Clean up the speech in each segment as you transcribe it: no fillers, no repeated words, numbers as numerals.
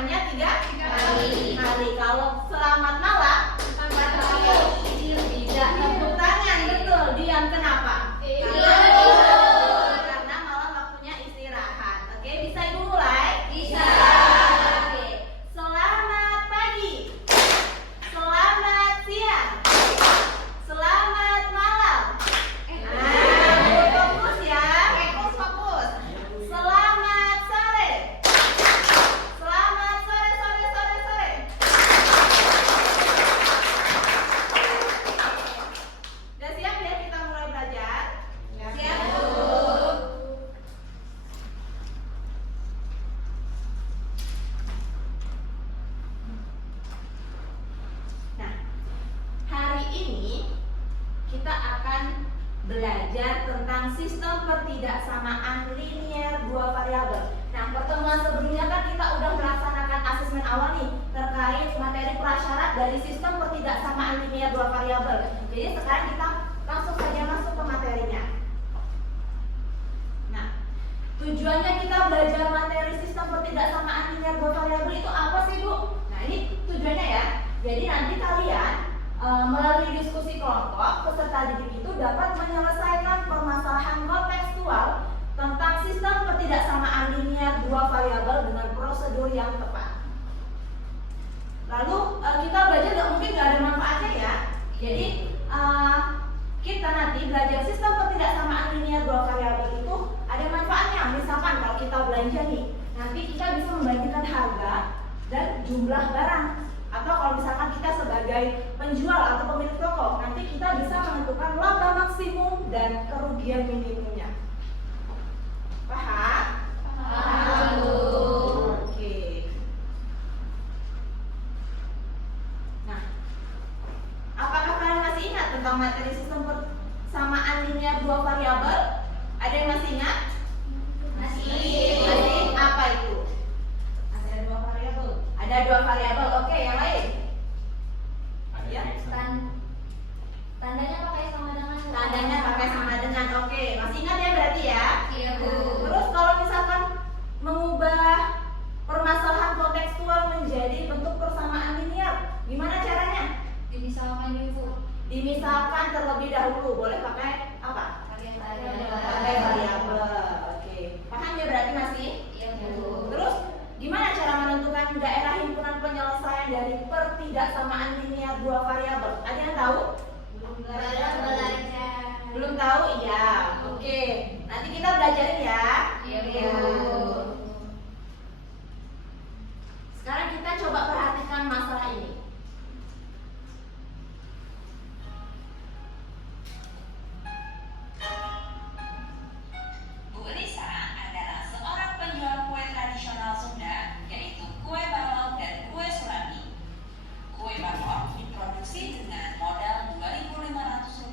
namanya 3 kali. Kalau selamat malam 4 kali. Tidak, tepuk tangan. Betul. Diam kenapa? Karena malam waktunya istirahat. Oke, bisa Ibu mulai? Bisa. Oke. Selamat pagi. Selamat siang. Selamat malam. Fokus ya. Fokus. Selamat sore. Selamat sore. Udah siap ya kita mulai belajar? Siap, Bu. Nah, hari ini kita akan belajar tentang sistem pertidaksamaan linear dua variabel. Nah, pertemuan sebelumnya kan kita udah melaksanakan asesmen awal nih terkait materi prasyarat dari sistem pertidaksamaan linear dua variabel. Jadi sekarang kita langsung saja masuk ke materinya. Nah, tujuannya kita belajar materi sistem pertidaksamaan linear dua variabel itu apa sih, Bu? Nah, ini tujuannya ya. Jadi nanti kalian melalui diskusi kelompok, peserta didik itu dapat menyelesaikan permasalahan kontekstual tentang sistem pertidaksamaan linear dua variabel dengan prosedur yang tepat. Lalu kita belajar mungkin nggak ada manfaatnya ya. Jadi kita nanti belajar sistem pertidaksamaan linear dua variabel itu ada manfaatnya. Misalkan kalau kita belanja nih, nanti kita bisa membandingkan harga dan jumlah barang. Atau kalau misalkan kita sebagai penjual atau pemilik toko, nanti kita bisa menentukan laba maksimum dan kerugian minimumnya. Paham? Paham. Oke. Nah, apakah kalian masih ingat tentang materi sistem persamaan linear dua variabel? Ada yang masih ingat? Masih. Apa itu? Ada dua variabel. Ada dua variabel. Oke, yang lain? Ya. Tandanya pakai sama dengan. Tandanya pakai sama dengan. Oke, masih ingat ya berarti ya? Iya, Bu. Terus kalau misalkan mengubah permasalahan kontekstual menjadi bentuk persamaan linear, gimana caranya? Dimisalkan dulu, Bu. Dimisalkan terlebih dahulu. Boleh pakai apa? Pakai Pakai variabel. Oke. Paham ya berarti masih? Iya, Bu. Terus gimana cara menentukan daerah himpunan penyelesaian dari pertidaksamaan linear dua variabel? Ada yang tahu? Belum tahu? Iya. Oke. Nanti kita belajarin ya. Iya, Bu. Iya. Sekarang kita coba perhatikan masalah ini. Bu Risa adalah seorang penjual kue tradisional Sunda, yaitu kue balok dan kue surabi. Kue balok diproduksi dengan modal Rp2.500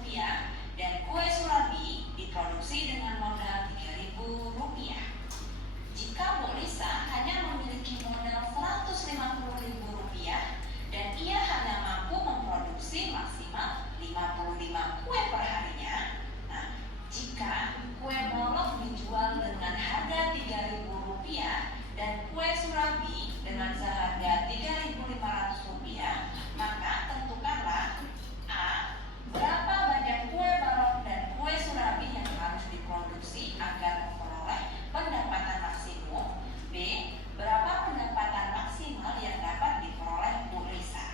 dan kue surabi diproduksi dengan modal Rp3.000. Jika Bu Risa hanya memiliki modal Rp150.000 dan ia hanya mampu memproduksi maksimal 55 kue per harinya, nah, jika kue balok dijual dengan harga Rp3.000 dan kue surabi dengan seharga Rp3.500, maka tentukanlah A. Berapa banyak kue balok dan kue surabi yang harus diproduksi agar memperoleh pendapatan maksimum. B. Berapa pendapatan maksimal yang dapat diperoleh Bu Risa.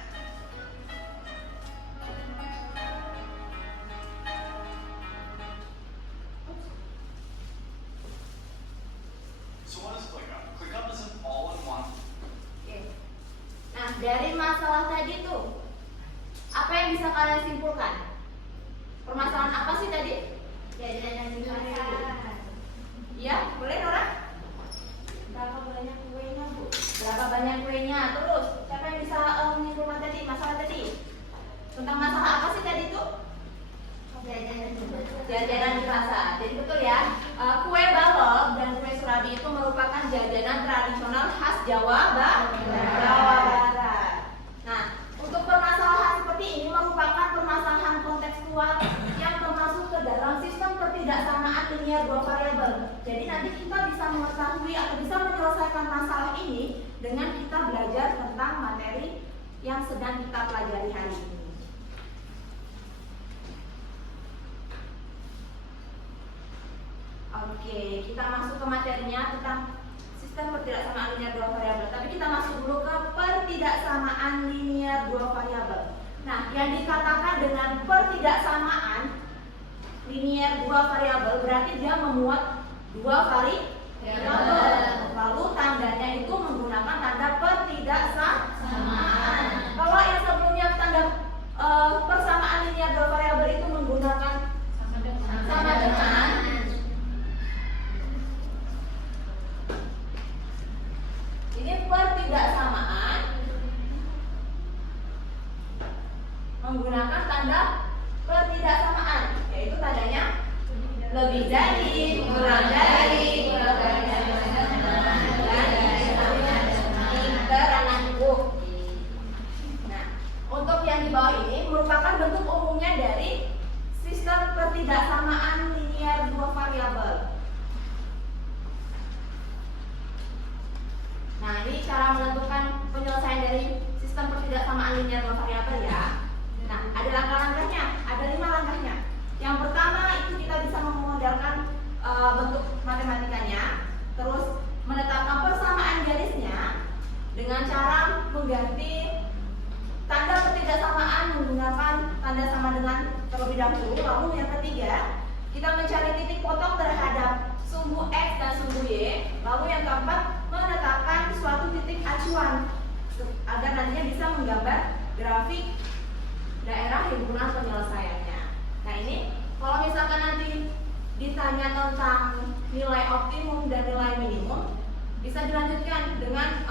So what is ClickUp? ClickUp is an all-in-one. Oke. Nah, dari masalah tadi tuh, apa yang bisa kalian simpulkan? Permasalahan apa sih tadi? Iya, boleh Nora? Berapa banyak kuenya, Bu? Berapa banyak kuenya? Terus, siapa yang bisa menyimpulkan tadi? Masalah tadi? Tentang masalah apa sih tadi tuh? Jajanan di pasar. Jadi betul ya, kue balok dan kue surabi itu merupakan jajanan tradisional khas Jawa Barat. Nah, untuk permasalahan seperti ini merupakan permasalahan kontekstual yang termasuk ke dalam sistem pertidaksamaan linear dua variabel. Jadi nanti kita bisa mengetahui atau bisa menyelesaikan masalah ini dengan kita belajar tentang materi yang sedang kita pelajari hari ini. Oke, kita masuk ke materinya tentang sistem pertidaksamaan linear dua variabel. Tapi kita masuk dulu ke pertidaksamaan linear dua variabel. Nah, yang dikatakan dengan pertidaksamaan linear dua variabel berarti dia memuat dua variabel. Lalu tandanya itu menggunakan tanda pertidaksamaan. Kalau yang sebelumnya tanda persamaan linear dua variabel itu menggunakan sama dengan. Ini pertidaksamaan menggunakan tanda pertidaksamaan, yaitu tandanya lebih dari, kurang dari, Nah, untuk yang di bawah ini merupakan bentuk umumnya dari sistem pertidaksamaan linear dua variabel. Nah, ini cara menentukan penyelesaian dari sistem pertidaksamaan linear dua variabel ya. Nah, ada langkah-langkahnya, ada 5 langkahnya. Yang pertama itu kita bisa memodelkan bentuk matematikanya, terus menetapkan persamaan garisnya dengan cara mengganti tanda pertidaksamaan menggunakan tanda sama dengan terlebih dahulu. Lalu yang ketiga, kita mencari titik potong terhadap sumbu X dan sumbu Y. Lalu yang keempat, menetapkan suatu titik acuan agar nantinya bisa menggambar grafik daerah himpunan penyelesaiannya. Nah, ini kalau misalkan nanti ditanya tentang nilai optimum dan nilai minimum, bisa dilanjutkan dengan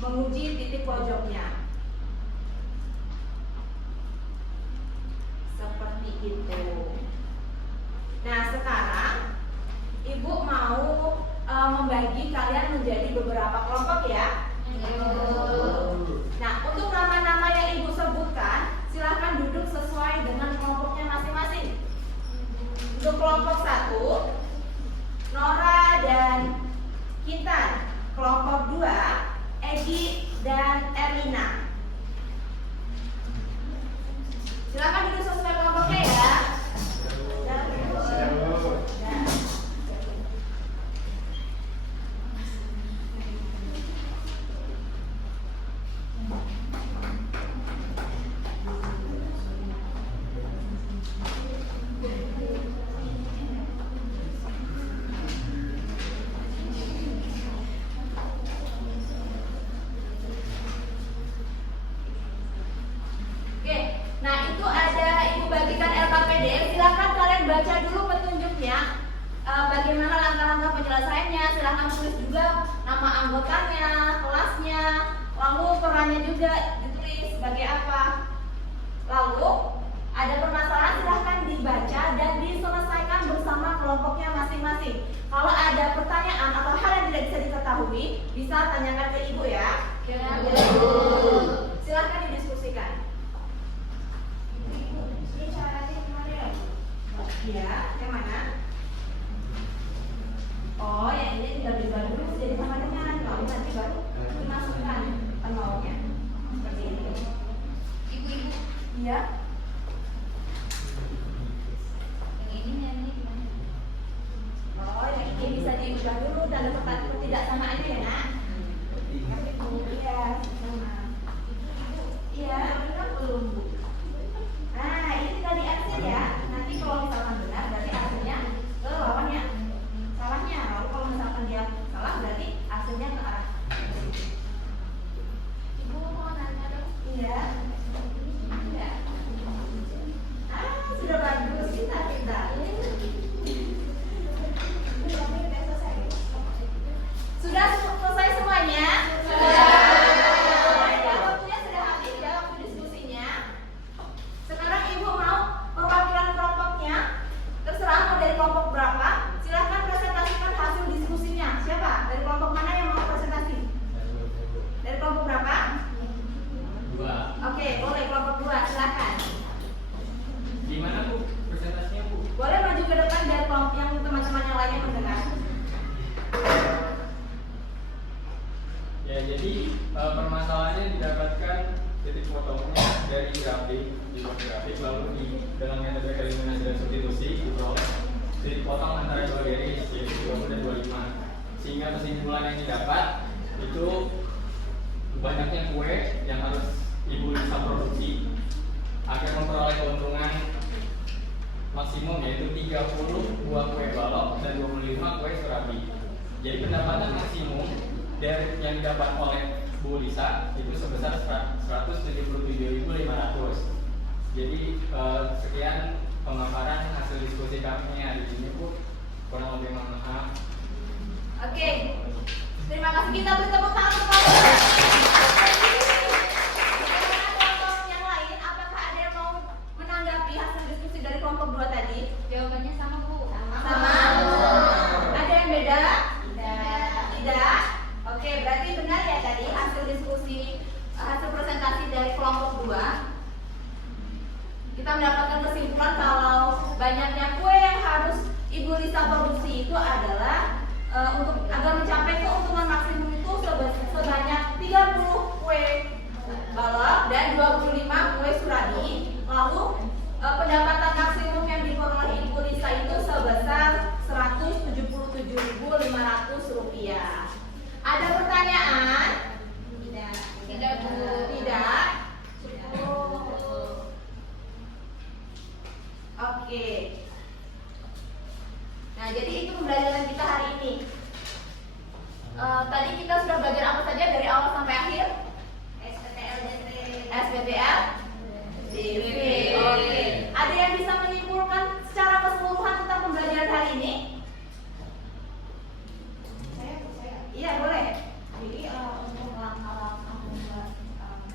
menguji titik pojoknya. Seperti itu. Nah, sekarang Ibu mau membagi kalian menjadi beberapa kelompok ya. Nah, untuk nama-nama yang Ibu sebutkan, silahkan duduk sesuai dengan kelompoknya masing-masing. Untuk kelompok 1, Nora dan Kintan. Kelompok 2, Egi dan Erlina. Silahkan duduk sesuai kelompoknya ya. Bagaimana langkah-langkah penyelesaiannya, silahkan tulis juga nama anggotanya, kelasnya, lalu perannya juga ditulis sebagai apa. Lalu ada permasalahan silahkan dibaca dan diselesaikan bersama kelompoknya masing-masing. Kalau ada pertanyaan atau hal yang tidak bisa diketahui, bisa tanyakan ke Ibu ya. Silahkan didiskusikan. Ini caranya gimana ya? Iya, yang mana? Oh, yang ini tinggal dibuat dulu jadi sama dengan lalu nanti baru dimasukkan nolnya. Seperti ini. Ibu-ibu. Iya. Yang ini gimana? Oh, yang ini bisa diubah dulu dalam ketidaksamaannya ya, Nak. Iya, sama. Iya, benar belum, Bu? Nah, ini tinggal diarsir ya. Nanti kalau misalkan benar berarti hasilnya permasalahannya didapatkan titik potongnya dari grafik, dibuat grafik lalu di dalam metode eliminasi dan substitusi diperoleh titik potong antara dua garis yaitu 20 dan 25, sehingga kesimpulan yang didapat itu banyaknya kue yang harus ibu bisa produksi agar memperoleh keuntungan maksimum yaitu 30 buah kue balok dan 25 kue surabi. Jadi pendapatan maksimum dari yang didapat oleh Bu Lisa itu sebesar 177.500. Jadi sekian pemaparan hasil diskusi kami hari ini Bu. Kurang lebih mohon maaf. Oke, terima kasih, kita beri tepuk tangan kepada. Kelompok yang lain, apakah ada yang mau menanggapi hasil diskusi dari kelompok 2 tadi? Jawabannya sama Bu. Sama. Ada yang beda? Tidak. Oke, berarti benar ya tadi hasil diskusi, hasil presentasi dari kelompok 2. Kita mendapatkan kesimpulan kalau banyaknya kue yang harus Ibu Lisa produksi itu adalah untuk agar mencapai keuntungan maksimum itu sebanyak 30 kue balok dan 25 kue surabi. Lalu pendapatan maksimum yang diperoleh Ibu Lisa itu sebesar Rp177.500. Ada pertanyaan? Tidak. Tidak Bu. Tidak. Oke. Nah, jadi itu pembelajaran kita hari ini. Tadi kita sudah belajar apa saja dari awal sampai akhir? SPTL, DP. Oke. Ada yang bisa menyimpulkan secara keseluruhan tentang pembelajaran hari ini? Iya, boleh. Jadi untuk langkah-langkah membuat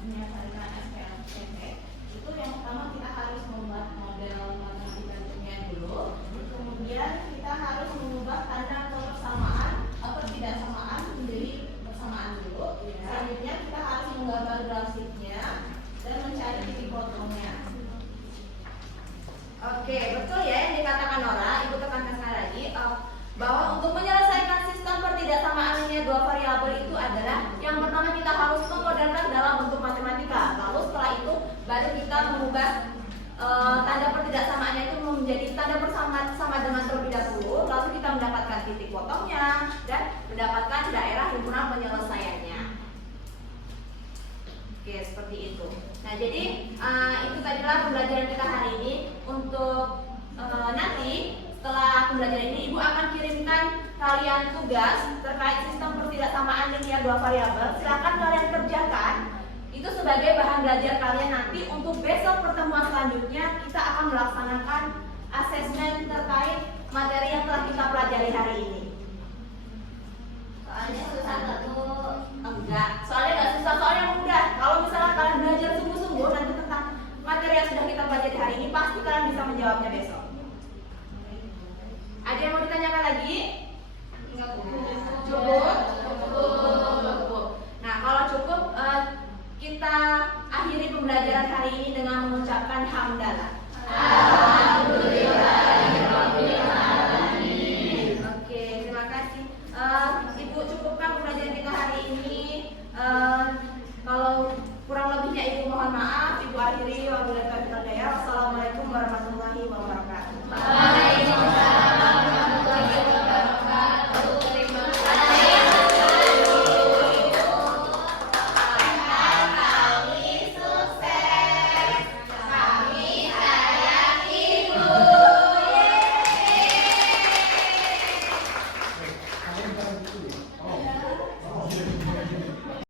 menyelesaikan SPLCP itu yang pertama kita harus membuat model matematika ilmiah dulu. Kemudian kita harus mengubah tanda kebersamaan atau tidak samaan menjadi bersamaan dulu. Selanjutnya kita harus menggambar grafiknya dan mencari titik potongnya. Oke, betul ya yang dikatakan Nora. Ibu tekankan sekali lagi bahwa untuk menyelesaikan sistem pertidaksamaan linear dua variabel itu adalah yang pertama kita harus memodelkan dalam bentuk matematika. Lalu setelah itu baru kita mengubah tanda pertidaksamaannya itu menjadi tanda bersama dengan terlebih dahulu. Lalu kita mendapatkan titik potongnya dan mendapatkan daerah himpunan penyelesaiannya. Oke, seperti itu. Nah, jadi itu tadilah pembelajaran kita hari ini. Untuk nanti setelah pembelajaran ini Ibu akan kirimkan kalian tugas terkait sistem pertidaksamaan linear dua variabel. Silakan kalian kerjakan. Itu sebagai bahan belajar kalian nanti untuk besok pertemuan selanjutnya kita akan melaksanakan asesmen terkait materi yang telah kita pelajari hari ini. Soalnya susah nggak tuh? Enggak, soalnya nggak susah, soalnya mudah. Kalau misalnya kalian belajar sungguh-sungguh nanti tentang materi yang sudah kita pelajari hari ini, pasti kalian bisa menjawabnya besok. Ada yang mau ditanyakan lagi? Enggak Bu. Cukup? Cukup. Nah, kalau cukup kita akhiri pembelajaran hari ini dengan mengucapkan hamdalah.